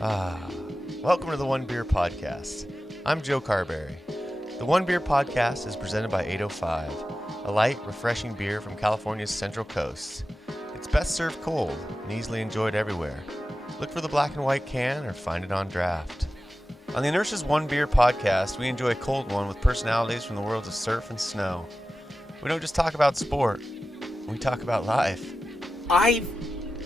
Welcome to the One Beer Podcast. I'm Joe Carberry. The One Beer Podcast is presented by 805, a light, refreshing beer from California's Central Coast. It's best served cold and easily enjoyed everywhere. Look for the black and white can or find it on draft. On the Inertia's One Beer Podcast, we enjoy a cold one with personalities from the worlds of surf and snow. We don't just talk about sport, we talk about life. I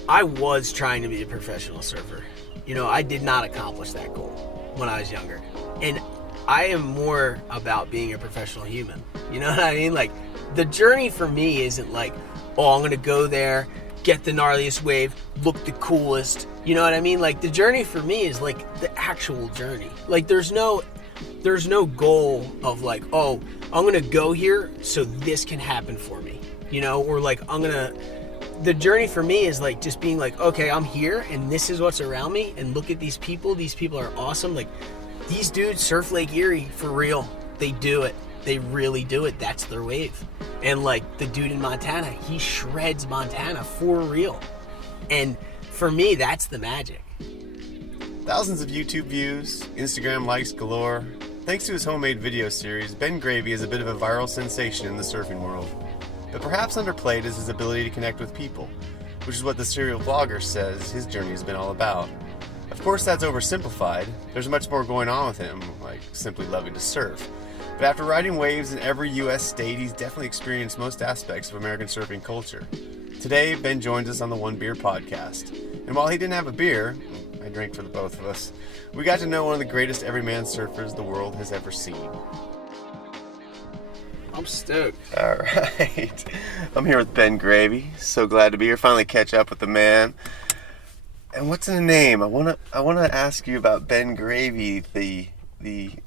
was trying to be a professional surfer. You know, I did not accomplish that goal when I was younger. And I am more about being a professional human. You know what I mean? Like, the journey for me isn't like, oh, I'm going to go there, get the gnarliest wave, look the coolest. You know what I mean? Like, the journey for me is like the actual journey. Like, there's no goal of like, oh, I'm going to go here so this can happen for me. You know, or like, the journey for me is like just being like, okay, I'm here and this is what's around me and look at these people. These people are awesome. Like, these dudes surf Lake Erie for real. They do it. They really do it. That's their wave. And like the dude in Montana, he shreds Montana for real. And for me, that's the magic. Thousands of YouTube views, Instagram likes galore. Thanks to his homemade video series, Ben Gravy is a bit of a viral sensation in the surfing world. But perhaps underplayed is his ability to connect with people, which is what the serial vlogger says his journey has been all about. Of course, that's oversimplified. There's much more going on with him, like simply loving to surf. But after riding waves in every U.S. state, he's definitely experienced most aspects of American surfing culture. Today, Ben joins us on the One Beer Podcast. And while he didn't have a beer, I drank for the both of us, we got to know one of the greatest everyman surfers the world has ever seen. I'm stoked. All right. I'm here with Ben Gravy. So glad to be here. Finally catch up with the man. And what's in the name? I wanna ask you about Ben Gravy, the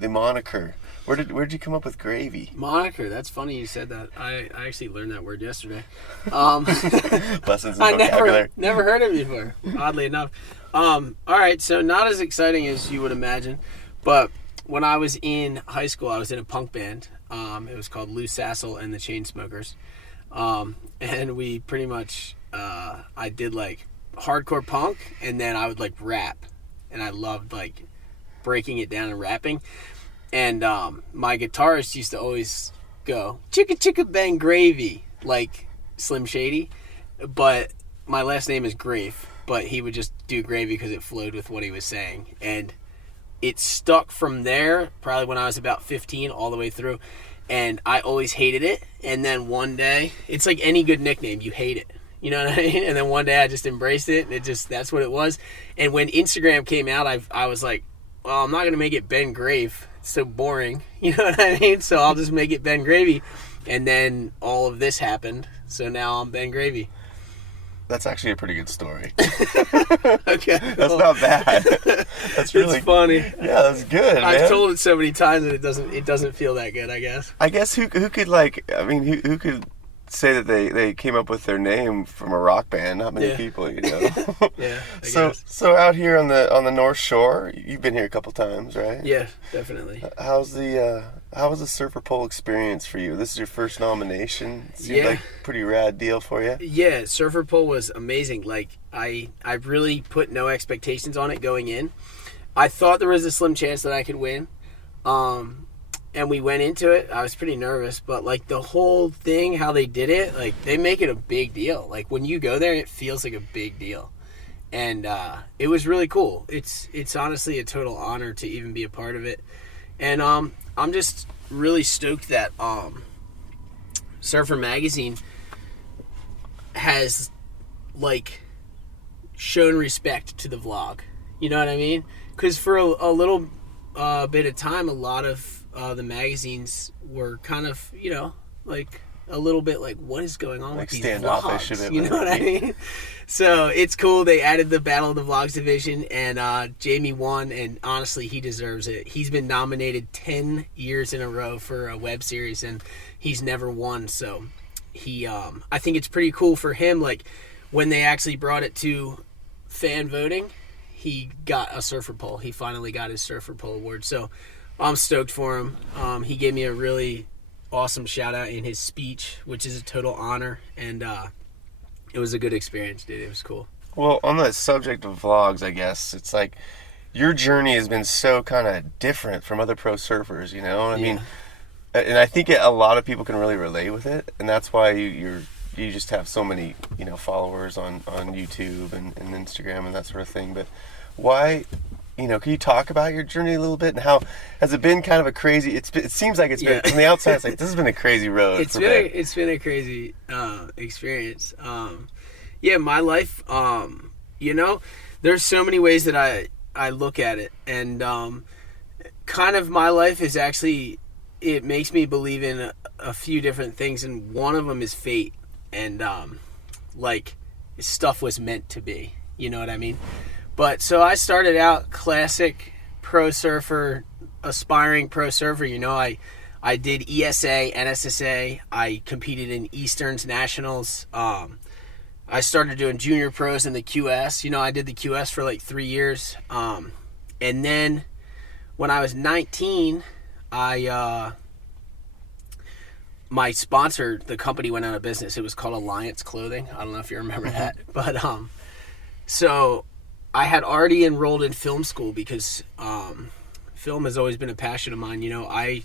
moniker. Where did you come up with Gravy? Moniker. That's funny you said that. I actually learned that word yesterday. Lessons in vocabulary. Never heard it before, oddly enough. All right, so not as exciting as you would imagine, but when I was in high school, I was in a punk band. It was called Lou Sassel and the Chainsmokers. And we pretty much, I did like hardcore punk, and then I would like rap. And I loved like breaking it down and rapping. And my guitarist used to always go, chicka chicka bang gravy, like Slim Shady. But my last name is Grafe, but he would just do gravy because it flowed with what he was saying. And it stuck from there, probably when I was about 15 all the way through, and I always hated it. And then one day, it's like any good nickname, you hate it. You know what I mean? And then one day I just embraced it, and that's what it was. And when Instagram came out, I was like, well, I'm not going to make it Ben Grave. It's so boring. You know what I mean? So I'll just make it Ben Gravy. And then all of this happened, so now I'm Ben Gravy. That's actually a pretty good story. Okay. That's not bad. That's really it's funny. Yeah, that's good, man. I've told it so many times that it doesn't feel that good, I guess. I guess who could like, I mean, who could say that they came up with their name from a rock band? Not many people, you know. Yeah. I guess. So out here on the North Shore, you've been here a couple times, right? Yeah, definitely. How was the surfer pole experience for you? This is your first nomination. Seemed like a pretty rad deal for you. Yeah, surfer pole was amazing. Like I really put no expectations on it going in. I thought there was a slim chance that I could win. And we went into it. I was pretty nervous, but like the whole thing, how they did it, like they make it a big deal. Like when you go there, it feels like a big deal. And it was really cool. It's honestly a total honor to even be a part of it. And I'm just really stoked that Surfer Magazine has like shown respect to the vlog. You know what I mean? Because for a little bit of time, a lot of the magazines were kind of, you know, like a little bit like, what is going on like with these standoffish vlogs? You know what I mean? So it's cool. They added the Battle of the Vlogs division, and Jamie won, and honestly, he deserves it. He's been nominated 10 years in a row for a web series, and he's never won. So he, I think it's pretty cool for him. Like when they actually brought it to fan voting, he got a surfer pole. He finally got his surfer pole award. So I'm stoked for him. He gave me a really awesome shout out in his speech, which is a total honor, and it was a good experience, dude. It was cool. Well, on the subject of vlogs, I guess it's like your journey has been so kind of different from other pro surfers, you know? I mean, and I think a lot of people can really relate with it, and that's why you just have so many, you know, followers on YouTube and Instagram and that sort of thing. But why, you know, can you talk about your journey a little bit, and how has it been kind of a crazy? It seems like it's been from the outside. It's like this has been a crazy road. It's been a crazy experience. My life. You know, there's so many ways that I look at it, and kind of my life is actually, it makes me believe in a few different things, and one of them is fate, and like stuff was meant to be. You know what I mean? But so I started out classic pro surfer, aspiring pro surfer. You know, I did ESA, NSSA. I competed in Easterns Nationals. I started doing junior pros in the QS. You know, I did the QS for like 3 years. And then when I was 19, my sponsor, the company went out of business. It was called Alliance Clothing. I don't know if you remember that. But so I had already enrolled in film school because film has always been a passion of mine. You know, I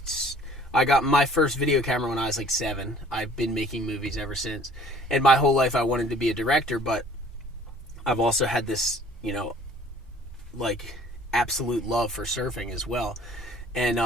got my first video camera when I was like 7. I've been making movies ever since. And my whole life I wanted to be a director, but I've also had this, you know, like absolute love for surfing as well. And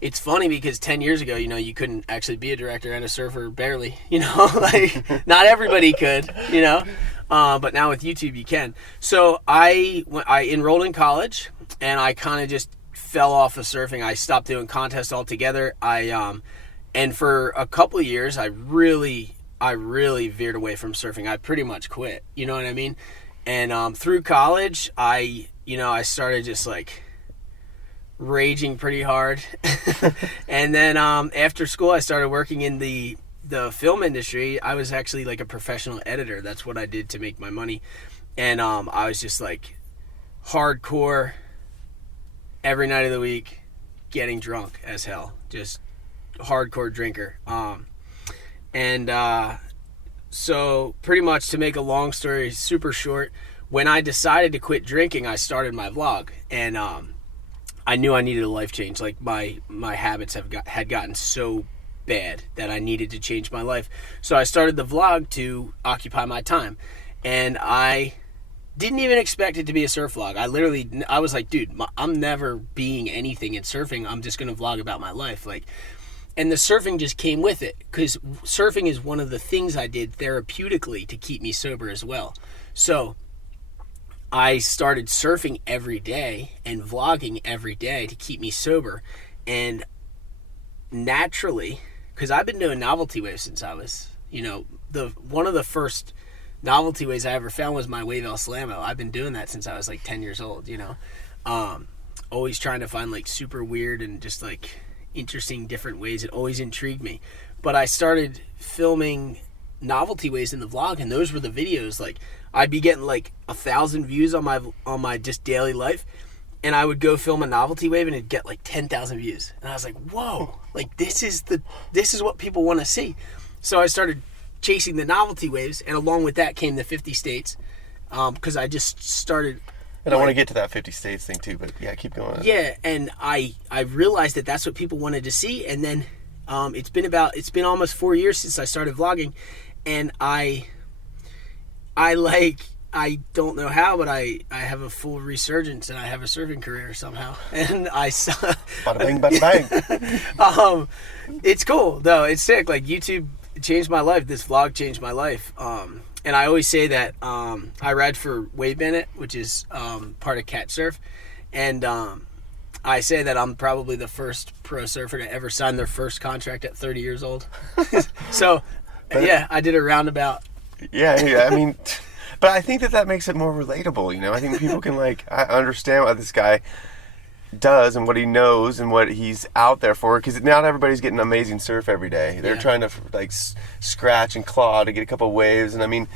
it's funny because 10 years ago, you know, you couldn't actually be a director and a surfer, barely, you know, like not everybody could, you know, but now with YouTube you can. So I enrolled in college, and I kind of just fell off of surfing. I stopped doing contests altogether. And for a couple of years, I really veered away from surfing. I pretty much quit. You know what I mean? And through college, I started just like raging pretty hard. And then after school, I started working in the film industry. I was actually like a professional editor. That's what I did to make my money. And I was just like hardcore every night of the week, getting drunk as hell, just hardcore drinker. So pretty much, to make a long story super short, when I decided to quit drinking, I started my vlog, and I knew I needed a life change. Like my habits had gotten so bad that I needed to change my life. So I started the vlog to occupy my time, and I didn't even expect it to be a surf vlog. I was like, dude, I'm never being anything in surfing. I'm just going to vlog about my life. Like, and the surfing just came with it, because surfing is one of the things I did therapeutically to keep me sober as well. So I started surfing every day and vlogging every day to keep me sober. And naturally, because I've been doing novelty waves since I was, you know, one of the first novelty waves I ever found was my wave El Slamo. I've been doing that since I was like 10 years old, you know. Always trying to find like super weird and just like interesting different ways. It always intrigued me. But I started filming novelty waves in the vlog, and those were the videos. Like, I'd be getting like 1,000 views on my just daily life, and I would go film a novelty wave and it'd get like 10,000 views. And I was like, whoa, like this is what people want to see. So I started chasing the novelty waves, and along with that came the 50 states, because I just started. And I want to get to that 50 states thing too, but yeah, keep going. Yeah, and I realized that that's what people wanted to see, and then it's been almost 4 years since I started vlogging, and I don't know how, but I have a full resurgence, and I have a surfing career somehow, and bada bing, bada bang. It's cool though. It's sick. Like, YouTube changed my life. This vlog changed my life. And I always say that I ride for Wave Bandit, which is part of Cat Surf, and I say that I'm probably the first pro surfer to ever sign their first contract at 30 years old. So, yeah, I did a roundabout. Yeah, I mean, but I think that makes it more relatable, you know? I think people can, like, I understand what this guy does and what he knows and what he's out there for, because not everybody's getting amazing surf every day. They're trying to, like, scratch and claw to get a couple waves, and I mean,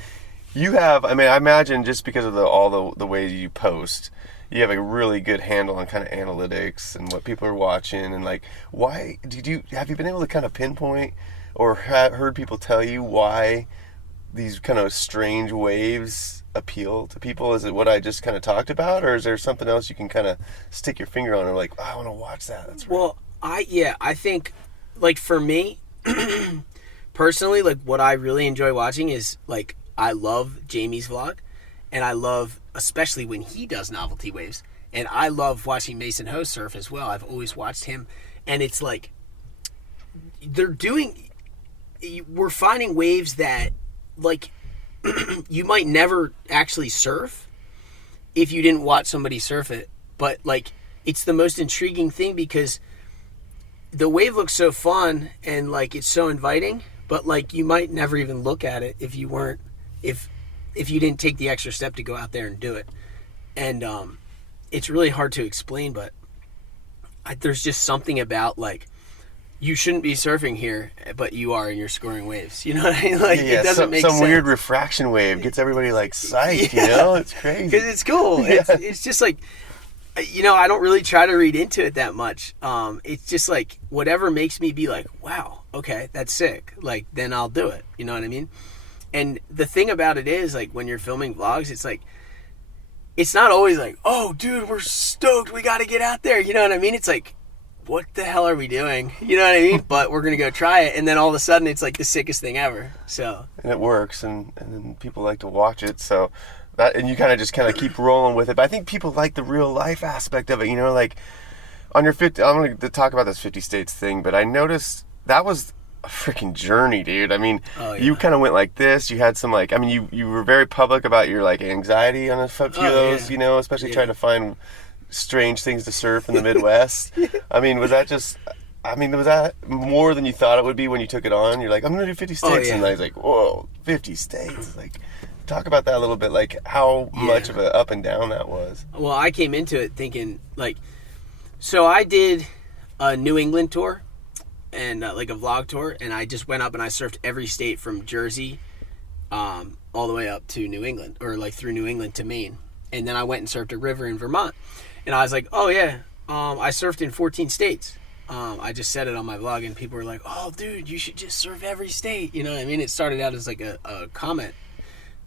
I imagine just because of all the ways you post, you have a really good handle on kind of analytics and what people are watching, and like, have you been able to kind of pinpoint or heard people tell you why these kind of strange waves appeal to people? Is it what I just kind of talked about, or is there something else you can kind of stick your finger on and like, oh, I want to watch that? That's right. Well, I think, like, for me, personally, like, what I really enjoy watching is, like, I love Jamie's vlog, and I love, especially when he does novelty waves, and I love watching Mason Ho surf as well. I've always watched him, and it's like, we're finding waves that, like, you might never actually surf if you didn't watch somebody surf it, but, like, it's the most intriguing thing because the wave looks so fun and, like, it's so inviting, but, like, you might never even look at it if you didn't take the extra step to go out there and do it. And it's really hard to explain, but there's just something about, like, you shouldn't be surfing here, but you are, and you're scoring waves. You know what I mean? Like, yeah, it doesn't make sense. Some weird refraction wave gets everybody, like, psyched, you know? It's crazy. Because it's cool. Yeah. It's just like, you know, I don't really try to read into it that much. It's just like, whatever makes me be like, wow, okay, that's sick. Like, then I'll do it. You know what I mean? And the thing about it is, like, when you're filming vlogs, it's like, it's not always like, oh, dude, we're stoked, we got to get out there. You know what I mean? It's like, what the hell are we doing? You know what I mean? But we're going to go try it. And then all of a sudden, it's like the sickest thing ever. So. And it works, and then people like to watch it. So that, and you kind of keep rolling with it. But I think people like the real life aspect of it. You know, like on your 50, I'm going to talk about this 50 states thing, but I noticed that was a freaking journey, dude. I mean, you kind of went like this. You had some, like, I mean, you were very public about your, like, anxiety on a few of those, you know, especially trying to find strange things to surf in the Midwest. I mean, was that more than you thought it would be when you took it on? You're like, I'm gonna do 50 states, and I was like, whoa, 50 states. Like, talk about that a little bit, like how much of an up and down that was. Well, I came into it thinking, like, so I did a New England tour and like a vlog tour, and I just went up and I surfed every state from Jersey all the way up to New England, or like through New England to Maine. And then I went and surfed a river in Vermont. And I was like, oh, yeah, I surfed in 14 states. I just said it on my vlog, and people were like, oh, dude, you should just surf every state. You know what I mean? It started out as like a comment,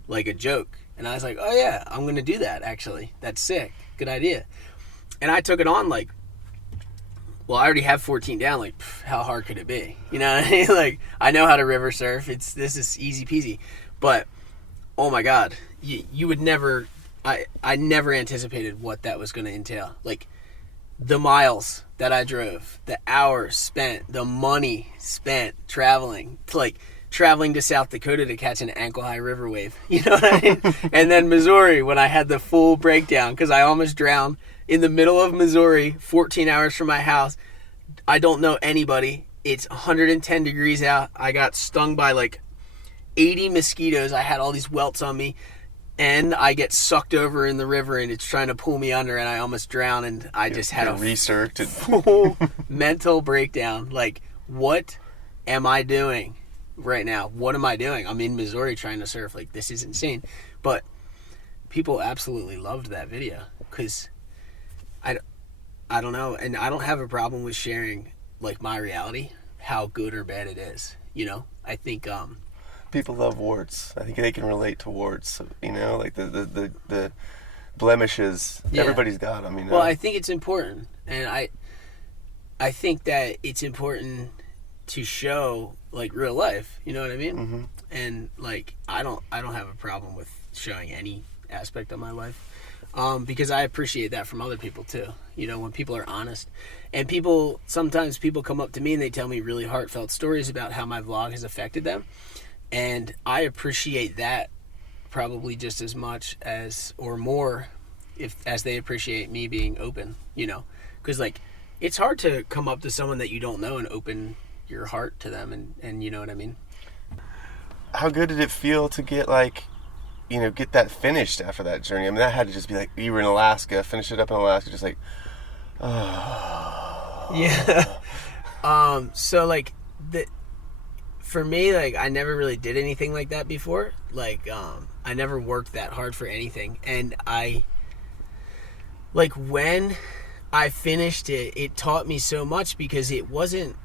like a joke. And I was like, oh, yeah, I'm going to do that, actually. That's sick. Good idea. And I took it on like, well, I already have 14 down. Like, how hard could it be? You know what I mean? Like, I know how to river surf. This is easy peasy. But, oh, my God, you would never... I never anticipated what that was going to entail. Like, the miles that I drove, the hours spent, the money spent traveling to South Dakota to catch an ankle-high river wave. You know what I mean? And then Missouri, when I had the full breakdown, because I almost drowned in the middle of Missouri, 14 hours from my house. I don't know anybody. It's 110 degrees out. I got stung by like 80 mosquitoes. I had all these welts on me. And I get sucked over in the river, and it's trying to pull me under, and I almost drown, and I just had a full mental breakdown. Like, what am I doing right now? What am I doing? I'm in Missouri trying to surf. Like, this is insane. But people absolutely loved that video because I don't know, and I don't have a problem with sharing, like, my reality, how good or bad it is. You know, I think... people love warts. I think they can relate to warts. You know, like the blemishes. Yeah. Everybody's got them. You know. Well, I think it's important, and I think that it's important to show like real life. You know what I mean? Mm-hmm. And like I don't have a problem with showing any aspect of my life because I appreciate that from other people too. You know, when people are honest, and sometimes people come up to me and they tell me really heartfelt stories about how my vlog has affected them. And I appreciate that probably just as much as, or more, as they appreciate me being open, you know? Because, like, it's hard to come up to someone that you don't know and open your heart to them, and you know what I mean? How good did it feel to get, like, you know, get that finished after that journey? I mean, that had to just be, like, you were in Alaska, finish it up in Alaska, just like, oh. Yeah. So, like, for me, like, I never really did anything like that before. Like, I never worked that hard for anything. And when I finished it, it taught me so much because it wasn't,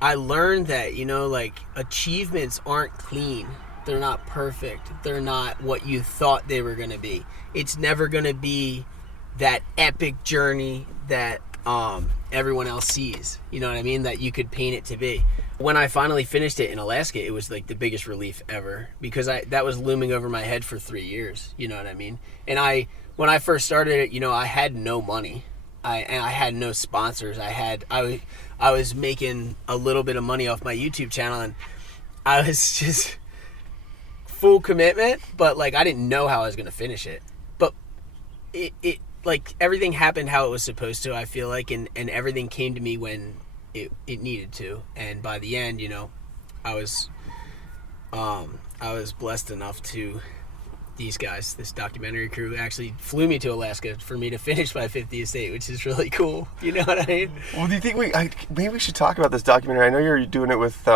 I learned that, you know, like, achievements aren't clean. They're not perfect. They're not what you thought they were going to be. It's never going to be that epic journey that everyone else sees. You know what I mean? That you could paint it to be. When I finally finished it in Alaska, it was like the biggest relief ever, because that was looming over my head for 3 years. You know what I mean? And when I first started it, you know, I had no money. I had no sponsors. I was making a little bit of money off my YouTube channel, and I was just full commitment, but like I didn't know how I was going to finish it. But it like everything happened how it was supposed to, I feel like, and everything came to me when it needed to. And by the end, you know, I was blessed enough to, these guys, this documentary crew, actually flew me to Alaska for me to finish my 50th estate, which is really cool. You know what I mean? Well, do you think maybe we should talk about this documentary? I know you're doing it with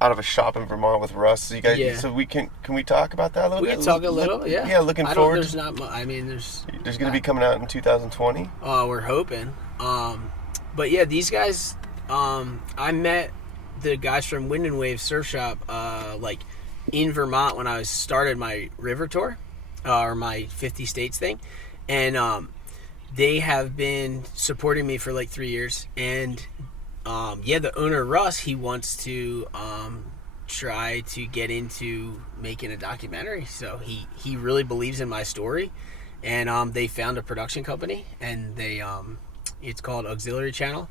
out of a shop in Vermont with Russ. So you guys, Yeah. So can we talk about that a little bit? We can talk a little, yeah. Yeah, looking forward. There's not much. I mean, there's going to be coming out in 2020. We're hoping. But yeah, these guys. I met the guys from Wind and Wave Surf Shop, like in Vermont when I started my river tour, or my 50 states thing, and they have been supporting me for like 3 years. And the owner Russ, he wants to try to get into making a documentary. So he really believes in my story, and they found a production company, and they it's called Auxiliary Channel,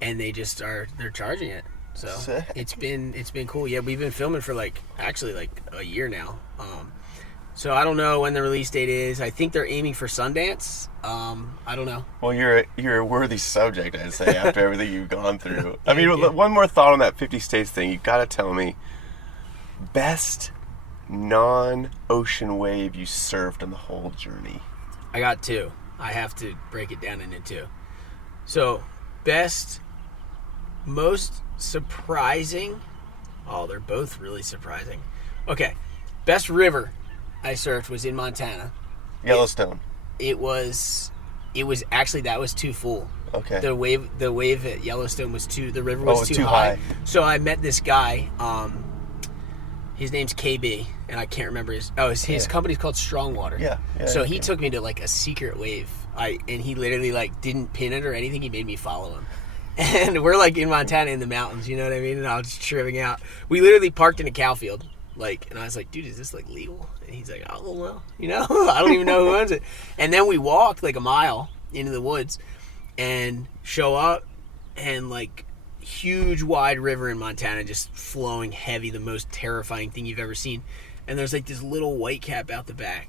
and they're charging it. So Sick. it's been cool. Yeah, we've been filming for actually a year now. So I don't know when the release date is. I think they're aiming for Sundance. I don't know. Well, you're a worthy subject, I'd say, after everything you've gone through. I mean, you. one more thought on that 50 states thing. You got to tell me, best non-ocean wave you surfed on the whole journey. I got two. I have to break it down into two. So best, most surprising. Oh, they're both really surprising. Okay, best river I surfed was in Montana. Yellowstone. It was actually, that was too full. Okay. The wave at Yellowstone was the river was it was too high. So I met this guy, his name's KB, and I can't remember his company's called Strongwater. Yeah. So he took me to like a secret wave. And he literally didn't pin it or anything. He made me follow him. And we're in Montana in the mountains, you know what I mean? And I was just tripping out. We literally parked in a cow field. And I was like, dude, is this legal? And he's like, oh, well, you know, I don't even know who owns it. And then we walked a mile into the woods and show up, and huge wide river in Montana, just flowing heavy, the most terrifying thing you've ever seen. And there's this little white cap out the back,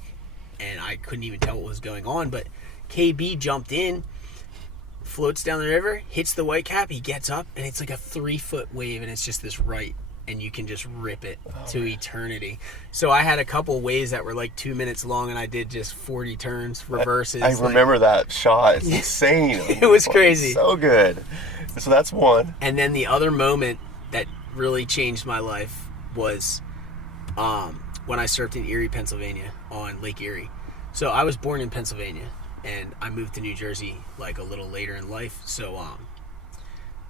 and I couldn't even tell what was going on, but KB jumped in, floats down the river, hits the white cap, he gets up, and it's a 3-foot wave, and it's just this right, and you can just rip it to eternity. So I had a couple waves that were 2 minutes long, and I did just 40 turns, reverses. I remember that shot. It's insane. It was crazy. So good. So that's one. And then the other moment that really changed my life was when I surfed in Erie, Pennsylvania, on Lake Erie. So I was born in Pennsylvania, and I moved to New Jersey a little later in life. So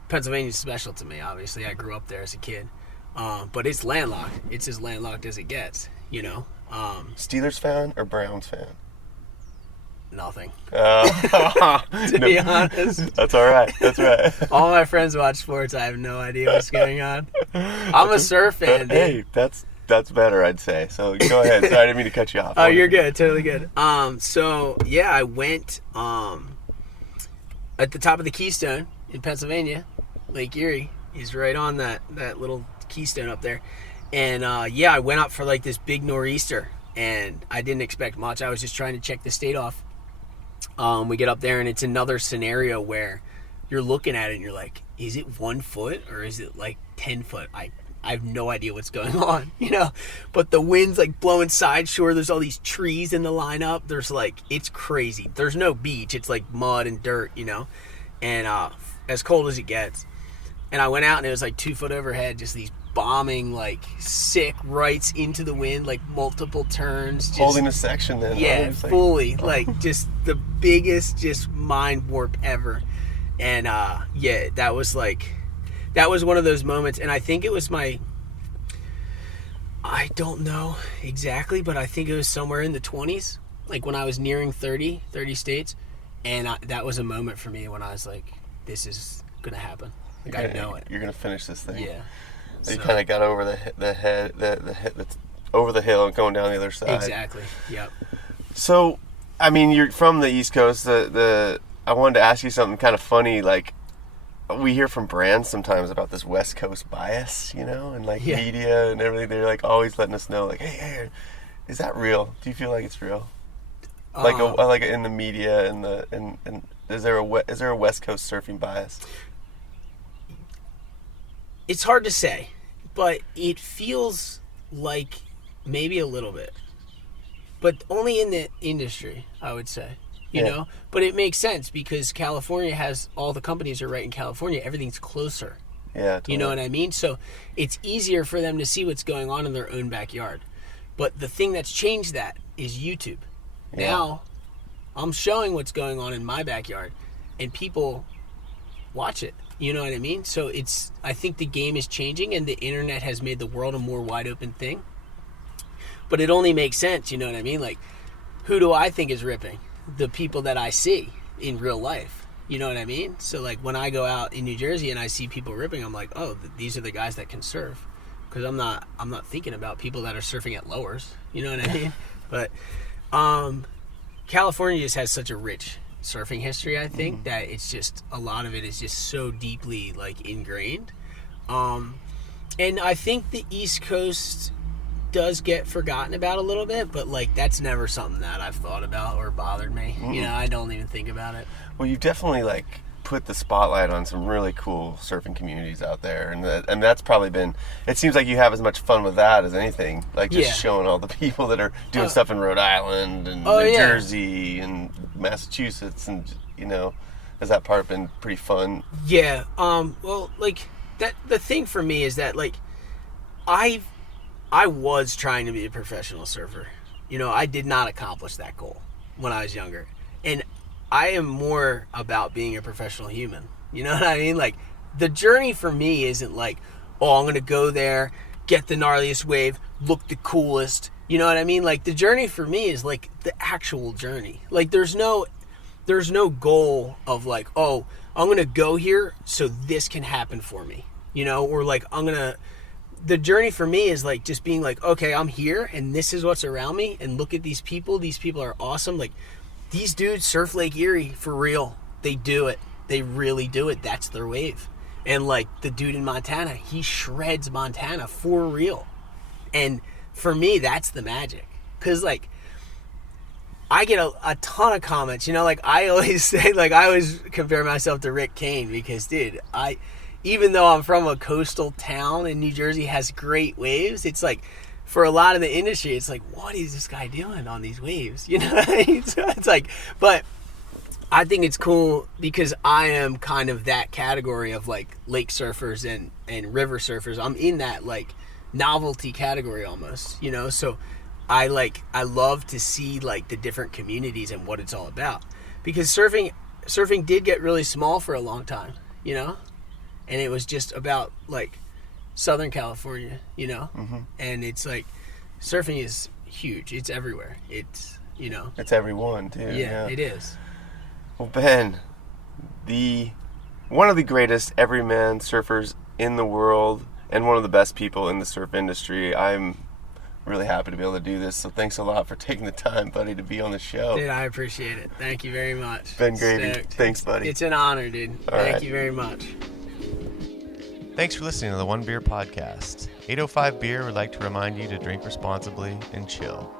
Pennsylvania's special to me, obviously. I grew up there as a kid. But it's landlocked. It's as landlocked as it gets, you know. Steelers fan or Browns fan? Nothing. To be honest. That's all right. That's right. All my friends watch sports. I have no idea what's going on. I'm a surf fan, dude. Hey, that's better, I'd say. So go ahead. Sorry, I didn't mean to cut you off. Oh, you're good. Totally good. So yeah, I went at the top of the Keystone in Pennsylvania. Lake Erie is right on that little keystone up there. And I went up for this big nor'easter, and I didn't expect much. I was just trying to check the state off. We get up there, and it's another scenario where you're looking at it and you're like, is it 1 foot or is it 10 foot? I have no idea what's going on, you know. But the wind's blowing side shore. There's all these trees in the lineup. There's it's crazy. There's no beach. It's mud and dirt, you know, and as cold as it gets. And I went out, and it was 2 foot overhead, just these bombing sick rights into the wind, multiple turns, just holding a section then. Yeah, fully just the biggest just mind warp ever. And that was one of those moments. And I think it was I don't know exactly, but I think it was somewhere in the 20s, like when I was nearing 30 states. And that was a moment for me when I was like, this is going to happen. Like, I know it. You're going to finish this thing. Yeah. So you kind of got over over the hill and going down the other side. Exactly. Yep. So, I mean, you're from the East Coast. I wanted to ask you something kind of funny. Like, we hear from brands sometimes about this West Coast bias, and like media and everything. They're like always letting us know, like, hey, is that real? Do you feel like it's real? Like in the media and is there a West Coast surfing bias? It's hard to say, but it feels like maybe a little bit, but only in the industry, I would say. You know, but it makes sense because California has all the companies are right in California. Everything's closer. Yeah, totally. You know what I mean? So it's easier for them to see what's going on in their own backyard. But the thing that's changed that is YouTube. Yeah. Now, I'm showing what's going on in my backyard, and people watch it. You know what I mean? So I think the game is changing, and the internet has made the world a more wide open thing. But it only makes sense, you know what I mean? Like, who do I think is ripping? The people that I see in real life. You know what I mean? So like when I go out in New Jersey and I see people ripping, I'm like, oh, these are the guys that can surf. Because I'm not thinking about people that are surfing at lowers. You know what I mean? But California just has such a rich surfing history, I think, that it's just a lot of it is just so deeply like ingrained. And I think the East Coast does get forgotten about a little bit, but like that's never something that I've thought about or bothered me. You know, I don't even think about it. Well, you've definitely like put the spotlight on some really cool surfing communities out there, and that's probably been. It seems like you have as much fun with that as anything, like just showing all the people that are doing stuff in Rhode Island and New Jersey and Massachusetts, and has that part been pretty fun? Yeah. Well, like that. The thing for me is that like I was trying to be a professional surfer. I did not accomplish that goal when I was younger. And I am more about being a professional human. You know what I mean? Like, the journey for me isn't like, oh, I'm going to go there, get the gnarliest wave, look the coolest. You know what I mean? Like, the journey for me is like the actual journey. Like, there's no goal of like, oh, I'm going to go here so this can happen for me. Or like, the journey for me is like just being like, okay, I'm here and this is what's around me, and look at these people. These people are awesome. Like, these dudes surf Lake Erie for real. They do it. They really do it. That's their wave. And like the dude in Montana, he shreds Montana for real. And for me, that's the magic. Cause like I get a ton of comments, like I always say, like I always compare myself to Rick Kane because dude, even though I'm from a coastal town and New Jersey has great waves, it's like, for a lot of the industry, it's like, what is this guy doing on these waves? You know what I mean? So it's like, but I think it's cool because I am kind of that category of like lake surfers and river surfers. I'm in that like novelty category almost, so I love to see like the different communities and what it's all about, because surfing did get really small for a long time, and it was just about like Southern California, and it's like surfing is huge. It's everywhere. It's it's everyone too. Yeah, it is. Well, Ben, one of the greatest everyman surfers in the world and one of the best people in the surf industry. I'm really happy to be able to do this. So thanks a lot for taking the time, buddy, to be on the show. Dude, I appreciate it. Thank you very much. Ben Gravy. Thanks, buddy. It's an honor, dude. Thank you very much. Thanks for listening to the One Beer Podcast. 805 Beer would like to remind you to drink responsibly and chill.